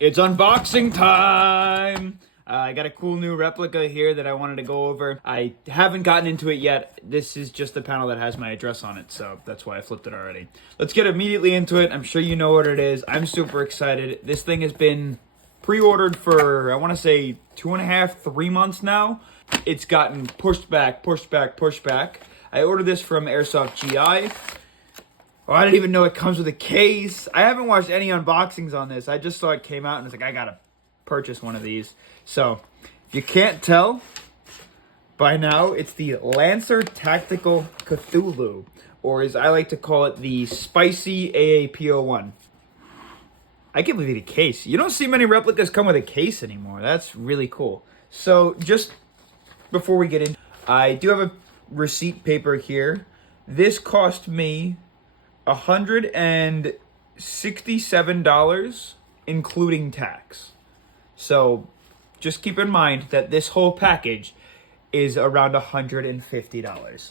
It's unboxing time! I got a cool new replica here that I wanted to go over. I haven't gotten into it yet. This is just the panel that has my address on it, so that's why I flipped it already. Let's get immediately into it. I'm sure you know what it is. I'm super excited. This thing has been pre-ordered for, I want to say, 2.5, 3 months now. It's gotten pushed back. I ordered this from Airsoft GI. Oh, I didn't even know it comes with a case. I haven't watched any unboxings on this. I just saw it came out and was like, I gotta purchase one of these. So, if you can't tell by now, it's the Lancer Tactical Cthulhu, or as I like to call it, the Spicy AAP01. I can't believe it's a case. You don't see many replicas come with a case anymore. That's really cool. So, just before we get in, I do have a receipt paper here. This cost me $167, including tax. So just keep in mind that this whole package is around $150,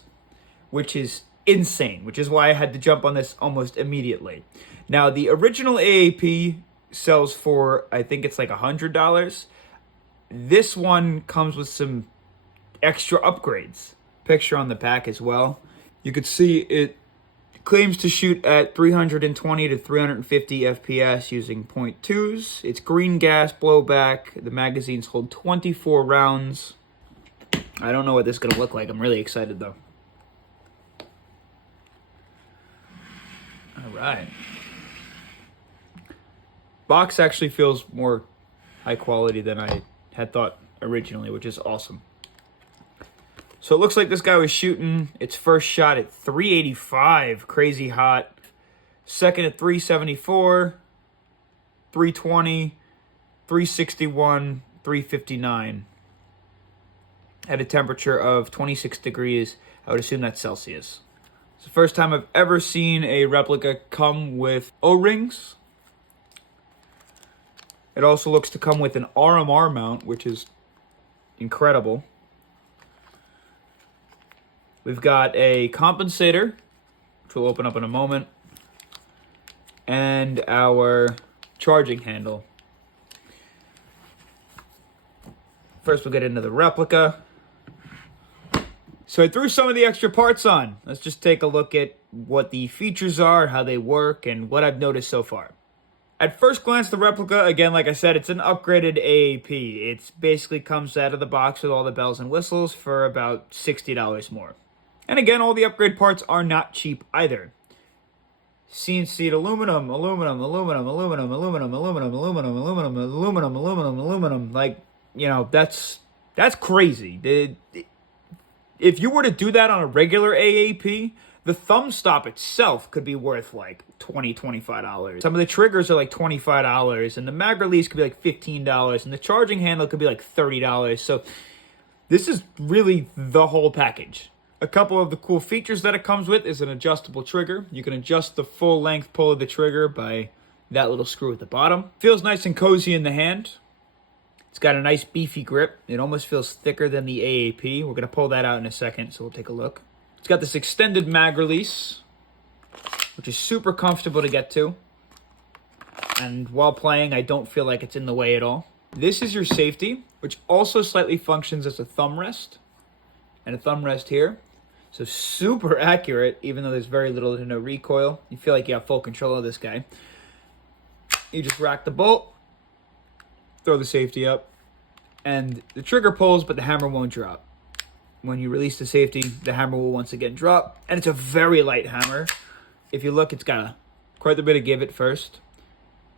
which is insane, which is why I had to jump on this almost immediately. Now, the original AAP sells for, I think it's like $100. This one comes with some extra upgrades. Picture on the back as well. You could see it claims to shoot at 320 to 350 FPS using .2s. It's green gas blowback. The magazines hold 24 rounds. I don't know what this is going to look like. I'm really excited, though. All right. Box actually feels more high quality than I had thought originally, which is awesome. So it looks like this guy was shooting its first shot at 385, crazy hot. Second at 374, 320, 361, 359. At a temperature of 26 degrees. I would assume that's Celsius. It's the first time I've ever seen a replica come with O-rings. It also looks to come with an RMR mount, which is incredible. We've got a compensator, which we'll open up in a moment, and our charging handle. First, we'll get into the replica. So I threw some of the extra parts on. Let's just take a look at what the features are, how they work, and what I've noticed so far. At first glance, the replica, again, like I said, it's an upgraded AAP. It basically comes out of the box with all the bells and whistles for about $60 more. And again, all the upgrade parts are not cheap either. CNC'd aluminum. Like, you know, that's crazy. If you were to do that on a regular AAP, the thumb stop itself could be worth like $20, $25. Some of the triggers are like $25, and the mag release could be like $15, and the charging handle could be like $30. So this is really the whole package. A couple of the cool features that it comes with is an adjustable trigger. You can adjust the full length pull of the trigger by that little screw at the bottom. Feels nice and cozy in the hand. It's got a nice beefy grip. It almost feels thicker than the AAP. We're going to pull that out in a second, so we'll take a look. It's got this extended mag release, which is super comfortable to get to. And while playing, I don't feel like it's in the way at all. This is your safety, which also slightly functions as a thumb rest. And a thumb rest here. So super accurate, even though there's very little to no recoil. You feel like you have full control of this guy. You just rack the bolt, throw the safety up, and the trigger pulls, but the hammer won't drop. When you release the safety, the hammer will once again drop, and it's a very light hammer. If you look, it's got quite a bit of give at first.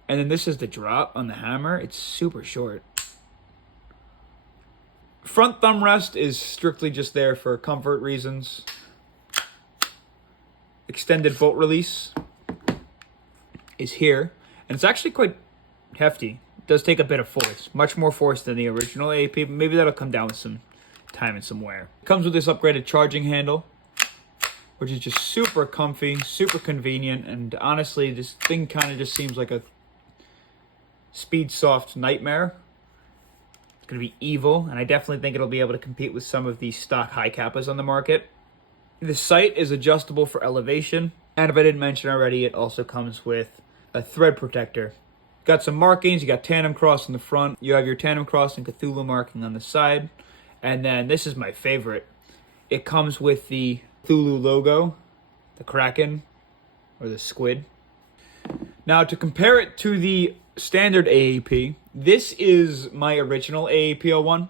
And then this is the drop on the hammer. It's super short. Front thumb rest is strictly just there for comfort reasons. Extended bolt release is here. And it's actually quite hefty. It does take a bit of force. Much more force than the original AAP. But maybe that'll come down with some time and some wear. It comes with this upgraded charging handle, which is just super comfy, super convenient. And honestly, this thing kind of just seems like a speed soft nightmare. Going to be evil, and I definitely think it'll be able to compete with some of the stock high kappas on the market. The sight is adjustable for elevation, and if I didn't mention already, it also comes with a thread protector Got some markings. You got Tandemkross in the front. You have your Tandemkross and Cthulhu marking on the side. And then this is my favorite. It comes with the Cthulhu logo, the Kraken, or the squid. Now, to compare it to the standard AAP, this is my original AAP01.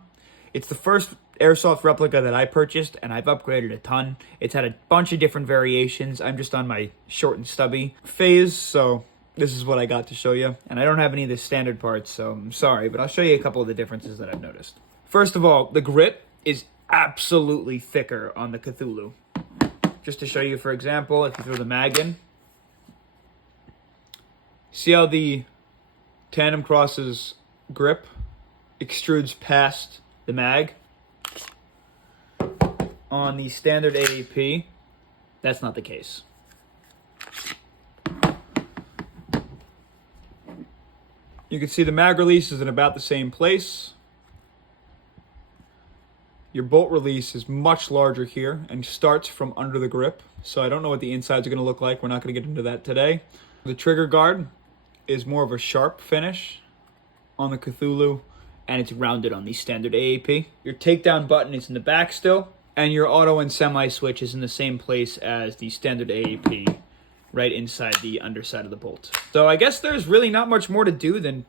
It's the first Airsoft replica that I purchased, and I've upgraded a ton. It's had a bunch of different variations. I'm just on my short and stubby phase, so this is what I got to show you. And I don't have any of the standard parts, so I'm sorry, but I'll show you a couple of the differences that I've noticed. First of all, the grip is absolutely thicker on the Cthulhu. Just to show you, for example, if you throw the mag in, see how the Tandemkross's grip extrudes past the mag? On the standard AAP, that's not the case. You can see the mag release is in about the same place. Your bolt release is much larger here and starts from under the grip. So I don't know what the insides are going to look like. We're not going to get into that today. The trigger guard is more of a sharp finish on the Cthulhu, and it's rounded on the standard AAP. Your takedown button is in the back still, and your auto and semi switch is in the same place as the standard AAP, right inside the underside of the bolt. So I guess there's really not much more to do than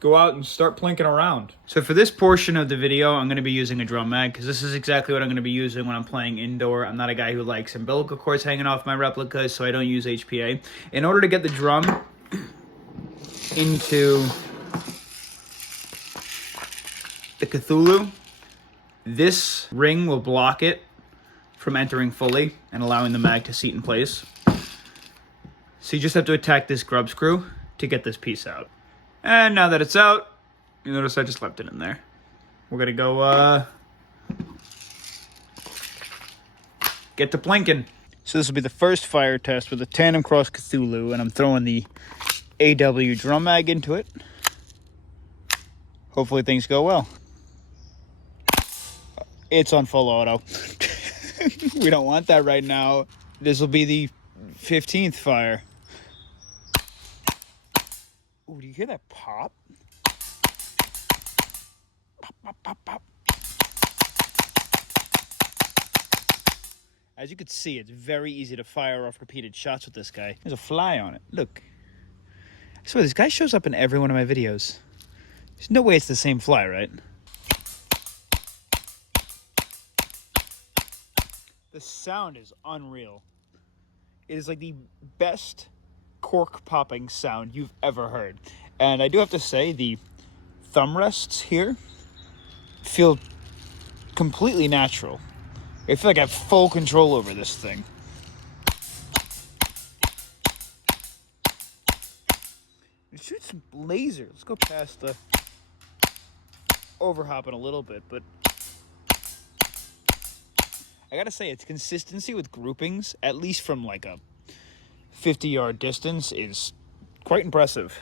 go out and start plinking around. So for this portion of the video, I'm going to be using a drum mag, because this is exactly what I'm going to be using when I'm playing indoor. I'm not a guy who likes umbilical cords hanging off my replicas, so I don't use HPA. In order to get the drum into the Cthulhu, this ring will block it from entering fully and allowing the mag to seat in place. So you just have to attack this grub screw to get this piece out. And now that it's out, you notice I just left it in there. We're gonna go get to plinking. So this will be the first fire test with the Tandemkross Cthulhu, and I'm throwing the AW drum mag into it. Hopefully things go well. It's on full auto. We don't want that right now. This will be the 15th fire. Ooh, do you hear that pop? Pop, pop, pop, pop. As you can see, it's very easy to fire off repeated shots with this guy. There's a fly on it. Look. I swear, this guy shows up in every one of my videos. There's no way it's the same fly, right? The sound is unreal. It is like the best cork popping sound you've ever heard. And I do have to say, the thumb rests here feel completely natural. I feel like I have full control over this thing. It shoots some laser. Let's go past the overhopping a little bit, but I gotta say, its consistency with groupings, at least from like a 50-yard distance, is quite impressive.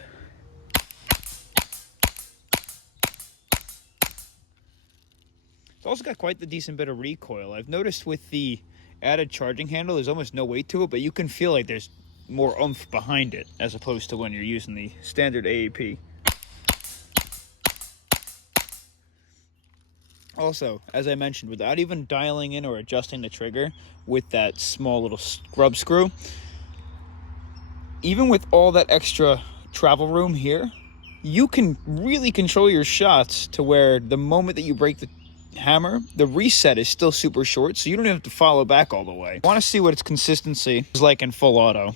It's also got quite the decent bit of recoil. I've noticed with the added charging handle, there's almost no weight to it, but you can feel like there's more oomph behind it, as opposed to when you're using the standard AAP. Also, as I mentioned, without even dialing in or adjusting the trigger with that small little scrub screw, even with all that extra travel room here, you can really control your shots to where the moment that you break the hammer, the reset is still super short, so you don't have to follow back all the way. I want to see what its consistency is like in full auto.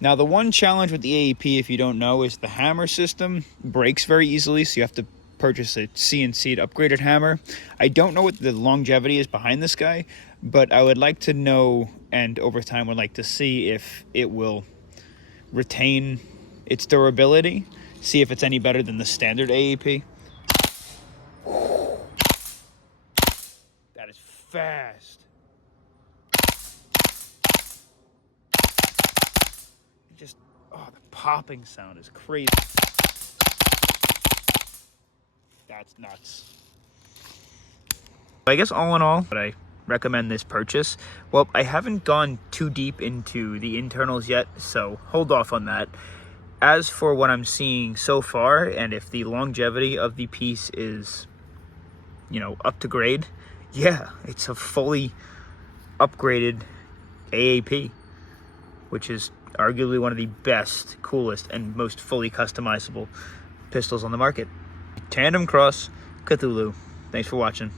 Now, the one challenge with the AAP, if you don't know, is the hammer system breaks very easily, so you have to purchase a CNC'd upgraded hammer. I don't know what the longevity is behind this guy, but I would like to know, and over time would like to see if it will retain its durability, see if it's any better than the standard AAP. That is fast. Just, oh, the popping sound is crazy. That's nuts. I guess all in all, would I recommend this purchase? Well, I haven't gone too deep into the internals yet, so hold off on that. as for what I'm seeing so far, and if the longevity of the piece is, up to grade, yeah, it's a fully upgraded AAP, which is arguably one of the best, coolest, and most fully customizable pistols on the market. Tandemkross Cthulhu. Thanks for watching.